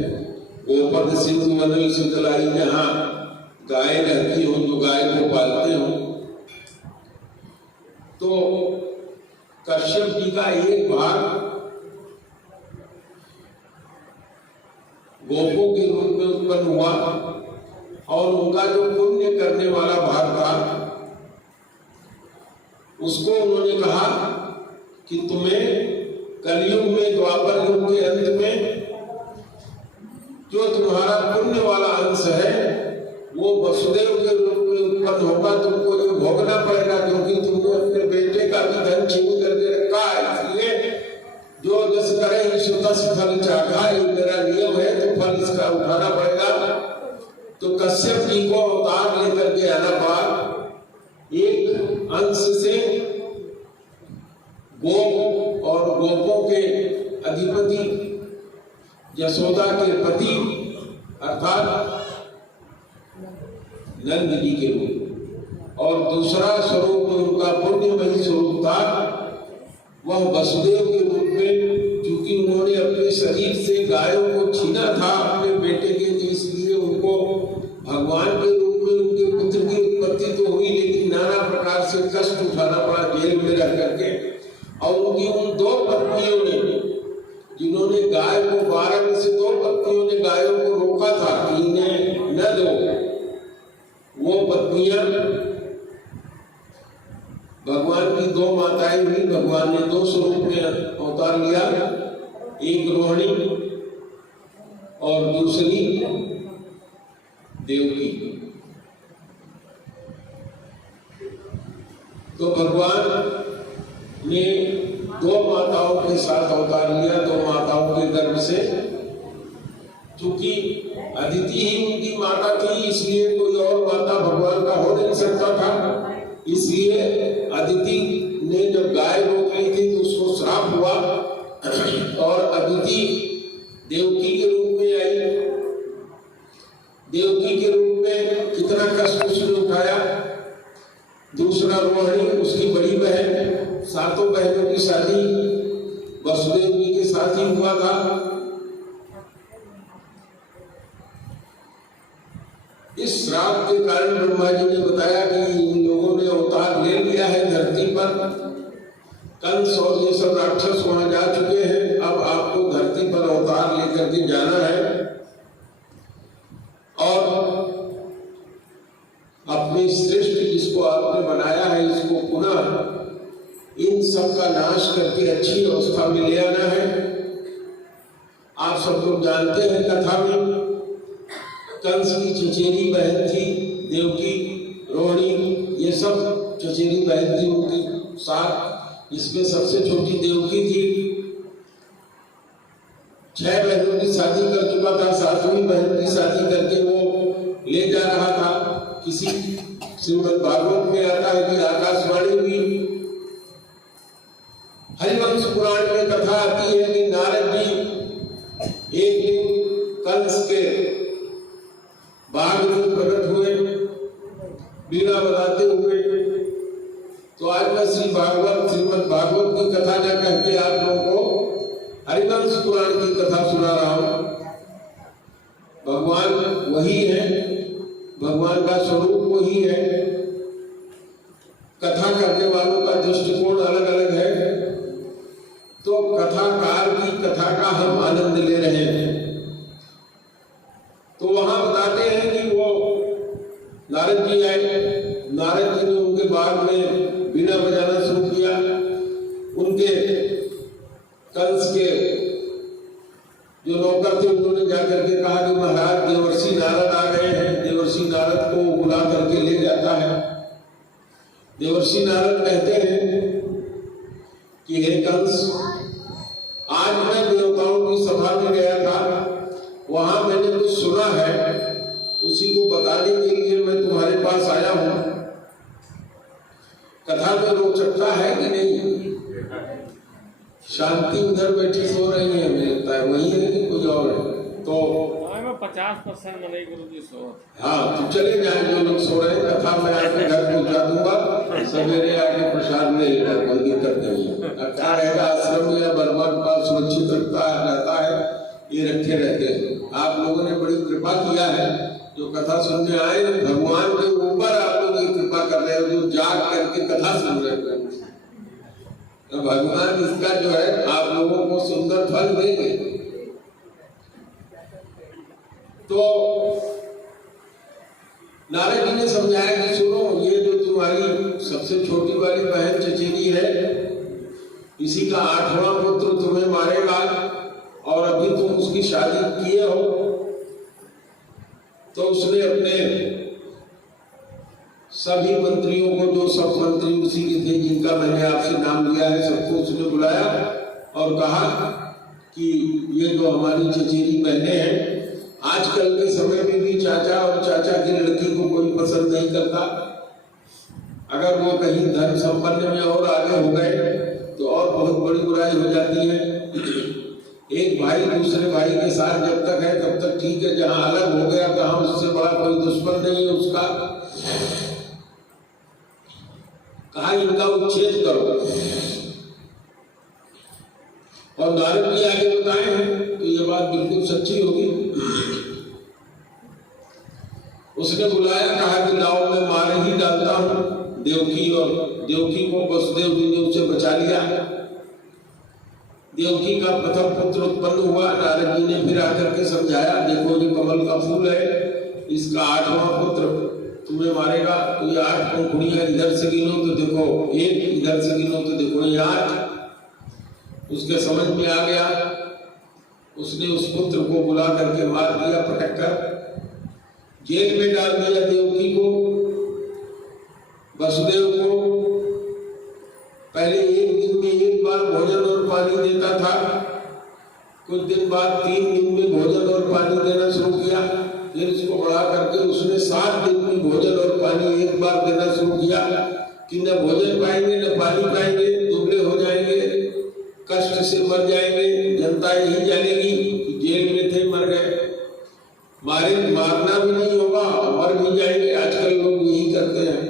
गोपद सिंधु वनल शीतलाई, जहाँ गाय रहती हो, जो गाय को पालते हो। तो कश्यप जी का एक भाग गोपों के रूप में उत्पन्न हुआ और उनका जो पुण्य करने वाला भाग था, उसको उन्होंने कहा कि तुम्हें कलयुग में, द्वापर युग के अंत में, जो तुम्हारा पुण्य वाला अंश है वो वसुदेव के रूप में उत्पन्न होगा। तुमको जो भोगना पड़ेगा, क्योंकि तुमने अपने बेटे का भी धन छीन करके रखा है। इसलिए जो जस करे तस फल चाखा, ये मेरा नियम है, तो फल इसका उठाना पड़ेगा। तो कश्यप जी को अवतार लेकर के आना पड़ा। एक अंश से गोप और गोपों के अधिपति यशोदा के पति अर्थात नंद जी के रूप, और दूसरा स्वरूप उनका पुण्यमयी स्वरूप था, वह वसुदेव के रूप में। क्योंकि उन्होंने अपने शरीर से गायों को छीना था अपने बेटे के, इसलिए उनको भगवान के रूप में उनके पुत्र की उत्पत्ति तो हुई, लेकिन नाना प्रकार से कष्ट उठाना पड़ा जेल में रह करके। और उनकी उन 2 पत्नियों ने, जिन्होंने गाय को 12 में से 2 पत्नियों ने गायों को रोका था कि इन्हें न दो, वो पत्नियां भगवान की 2 माताएं हुई। भगवान ने 2 स्वरूप में अवतार लिया, एक रोहिणी और दूसरी देवकी। तो भगवान ने दो माताओं के साथ अवतार लिया, दो माताओं के गर्भ से। क्योंकि अदिति ही उनकी माता थी, इसलिए कोई और माता भगवान का हो नहीं सकता था। इसलिए अदिति ने जब गाय रोक ली थी तो उसको श्राप हुआ और अदिति देवकी के रूप में आई। देवकी के रूप में कितना कष्ट उसने उठाया। दूसरा रोहिणी उसकी बड़ी बहन, सातों बहनों की शादी वसुदेव जी के साथ ही हुआ था। इस श्राप के कारण ब्रह्मा जी ने बताया कि इन लोगों ने अवतार ले लिया है धरती पर। कंस और ये सब राक्षस वहां जा चुके हैं, अब आपको धरती पर अवतार लेकर के जाना है और अपनी सृष्टि जिसको आपने बनाया है इसको पुनः इन सब का नाश करके अच्छी अवस्था में ले आना है। आप सब लोग जानते हैं कथा में कंस की चचेरी बहन थी देवकी, रोहिणी, ये सब चचेरी बहन थी उनकी साथ। इसमें सबसे छोटी देवकी थी। 6 बहनों की शादी कर चुका था, 7वीं बहन की शादी करके वो ले जा रहा था। किसी श्रीमद् भागवत में आता है कि आकाशवाणी हुई। हरिवंश पुराण में कथा आती है कि नारद जी एक दिन कंस के बाग में प्रकट हुए बीड़ा बजाते हुए। तो आज मैं श्रीमद् भागवत की कथा न कह के आप लोगों को हरिवंश पुराण की कथा सुना रहा हूं। भगवान वही है, भगवान का स्वरूप वही है। कथा करने वालों का दृष्टिकोण अलग अलग है, तो कथाकार की कथा का हम आनंद ले रहे हैं। तो वहां बताते हैं कि वो नारद जी आए। नारद जी ने उनके बाग में बीड़ा बजाना शुरू किया। उनके कंस के जो नौकर थे उन्होंने जाकर के कहा कि महाराज देवर्षि नारद आ गए हैं। देवर्षि नारद को बुला करके ले जाता है। देवर्षि नारद कहते हैं कि हे कंस, आज मैं देवताओं की सभा में गया था, वहां मैंने कुछ सुना है, उसी को बताने के लिए मैं तुम्हारे पास आया हूं। कथा में रोचकता है कि नहीं? शांति उधर बैठी सो रही है, मुझे लगता है वही है कि कुछ और है। तो 50% मनाई गुरुजी सो। हाँ, तो चले जाए जो लोग सो रहे हैं। कथा में आके घर पहुंचा दूंगा, सवेरे आके प्रसाद ले लेना, कोई दिक्कत नहीं है। अच्छा रहेगा आश्रम में या बर्बाद का सुरक्षित रहता है, ये रखे रहते हैं। आप लोगों ने बड़ी कृपा किया है, जो कथा सुनने आए भगवान के ऊपर आप लोग ये कृपा कर रहे हो, जो जाग करके कथा सुन रहे हैं। तो भगवान इसका जो है आप लोगों को सुंदर फल देंगे। तो नारद जी ने समझाया कि सुनो, ये जो तुम्हारी सबसे छोटी वाली बहन चचेरी है, इसी का 8वां पुत्र तुम्हें मारेगा और अभी तुम उसकी शादी किए हो। तो उसने अपने सभी मंत्रियों को, जो सब मंत्री उसी के थे जिनका मैंने आपसे नाम लिया है, सबको उसने बुलाया और कहा कि ये जो हमारी चचेरी बहनें हैं, आजकल के समय में भी चाचा और चाचा की लड़की को कोई पसंद नहीं करता। अगर वो कहीं धन संपन्न में और आगे हो गए तो और बहुत बड़ी बुराई हो जाती है। एक भाई दूसरे भाई के साथ जब तक है तब तक ठीक है, जहां अलग हो गया कहां उससे बड़ा कोई दुश्मन नहीं है उसका। कहा इनका उच्छेद करो। और नारद जी आगे बताए हैं तो ये बात बिल्कुल सच्ची होगी। उसने बुलाया, कहा कि लाओ मैं मार ही डालता हूं देवकी, और देवकी को वसुदेव जी ने उसे बचा लिया। देवकी का प्रथम पुत्र उत्पन्न हुआ। नारद जी ने फिर आकर के समझाया, देखो ये कमल का फूल है, इसका 8वां पुत्र तुम्हें मारेगा। तो ये 8 पंखुड़ियां इधर से गिनो तो देखो 1, इधर से गिनो तो देखो ये 8। उसके समझ में आ गया। उसने उस पुत्र को बुला करके मार दिया, पटक कर जेल में डाल दिया देवकी को, वसुदेव को बार भोजन और पानी देता था, कुछ दिन बाद 3 दिन में भोजन और पानी देना शुरू किया, फिर इसको बढ़ा करके उसने 7 दिन में भोजन और पानी एक बार देना शुरू किया कि न भोजन पाएंगे न पानी पाएंगे, दुबले हो जाएंगे, कष्ट से मर जाएंगे, जनता यही जानेगी कि जेल में थे मर गए। मारना भी नहीं होगा, मर भी जाएंगे, आजकल लोग यही करते हैं।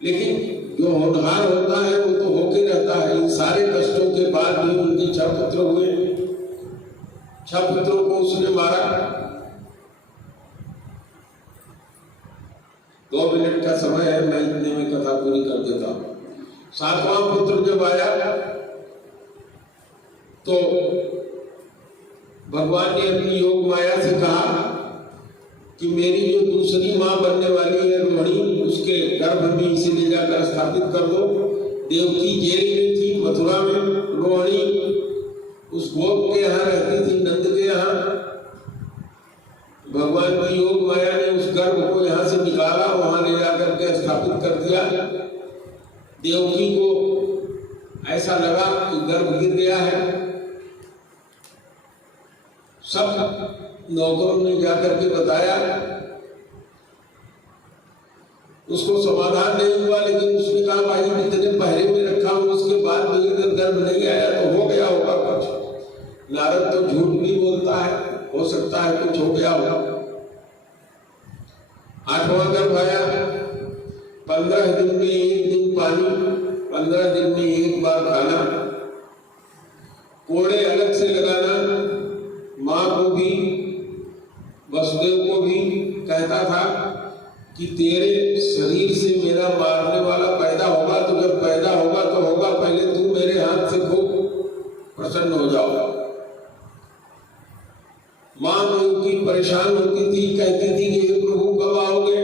लेकिन जो होनहार होता है वो तो होके रहता है। इन सारे कष्टों के बाद भी उनके 6 पुत्र हुए, 6 पुत्रों को उसने मारा। 2 मिनट का समय है, मैं इतने में कथा पूरी कर देता हूं। 7वां पुत्र जब आया तो भगवान ने अपनी योग माया से कहा कि मेरी जो दूसरी मां बनने वाली है रोहिणी, उसके गर्भ में इसे ले जाकर स्थापित कर दो। देवकी जेल में थी मथुरा में, रोहिणी उस गोप के यहाँ रहती थी, नंद के यहाँ। भगवान की योग माया ने उस गर्भ को यहाँ से निकाला, वहां ले जाकर के स्थापित कर दिया। देवकी को ऐसा लगा कि गर्भ गिर गया है। सब नौकरों ने जाकर के बताया, उसको समाधान नहीं हुआ, लेकिन उसने कहा भाई इतने पहरे में रखा हूं, उसके बाद भी अगर गर्भ नहीं आया तो हो गया होगा कुछ। नारद तो झूठ भी बोलता है, हो सकता है कुछ हो गया होगा। 8वां गर्भ आया, 15 दिन में 1 दिन पानी, 15 दिन में 1 बार खाना, कोड़े अलग से लगाना। मां को भी वसुदेव को भी कहता था कि तेरे शरीर से मेरा मारने वाला पैदा होगा, तो जब पैदा होगा तो होगा, पहले तू मेरे हाथ से खूब प्रसन्न हो जाओ। मां की परेशान होती थी, कहती थी कि हे प्रभु कब आओगे।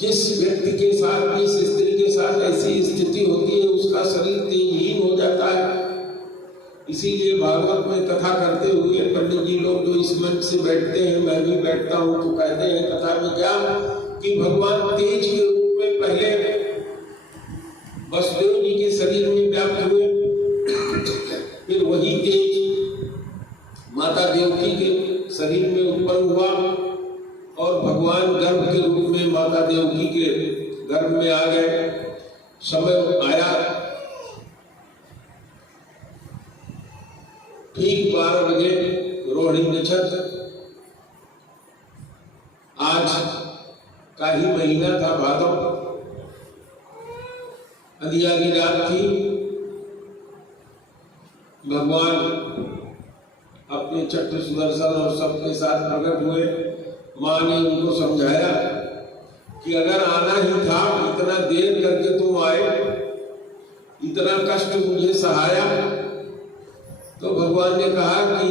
जिस व्यक्ति के साथ, जिस स्त्री के साथ ऐसी स्थिति होती है उसका शरीर तेजहीन हो जाता है। इसीलिए भागवत में कथा करते हुए पंडित जी लोग जो इस मंच से बैठते हैं, मैं भी बैठता हूं, तो कहते हैं कथा में क्या कि भगवान तेज के रूप में पहले वसुदेव जी के शरीर में व्याप्त हुए, फिर वही तेज माता देवकी के शरीर में उत्पन्न हुआ और भगवान गर्भ के रूप में माता देवकी के गर्भ में आ गए। समय आया, ठीक 12 बजे रोहिणी नक्षत्र, आज का ही महीना था, भादव, अंधिया की रात थी। भगवान अपने चक्र सुदर्शन और सबके साथ प्रकट हुए। मां ने उनको समझाया कि अगर आना ही था, इतना देर करके तुम आए, इतना कष्ट मुझे सहाया। तो भगवान ने कहा कि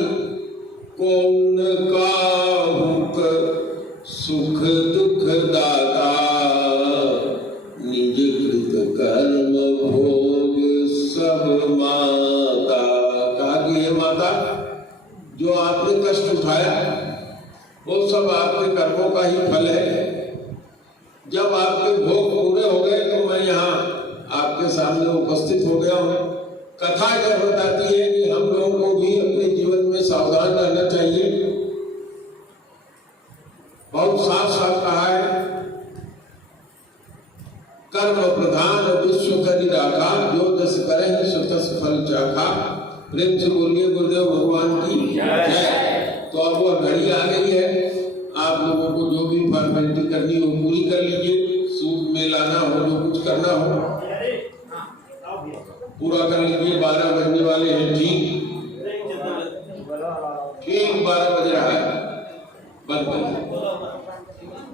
कौन काहुक सुख दुख दाता, निज कृत कर्म भोग सब माता। कहा कि हे माता, जो आपने कष्ट उठाया वो सब आपके कर्मों का ही फल है। जब आपके भोग पूरे हो गए तो मैं यहाँ आपके सामने उपस्थित हो गया हूँ। कथा यह बताती है कि हम लोगों को भी अपने जीवन में सावधान रहना चाहिए। बहुत साफ साफ कहा है, कर्म प्रधान विश्व करी राखा, जो जस करे सो तस फल चाखा। प्रेम से बोलिए गुरुदेव भगवान की जय। तो अब वह घड़ी आ गई है, आप लोगों को जो भी फॉर्मेलिटी करनी हो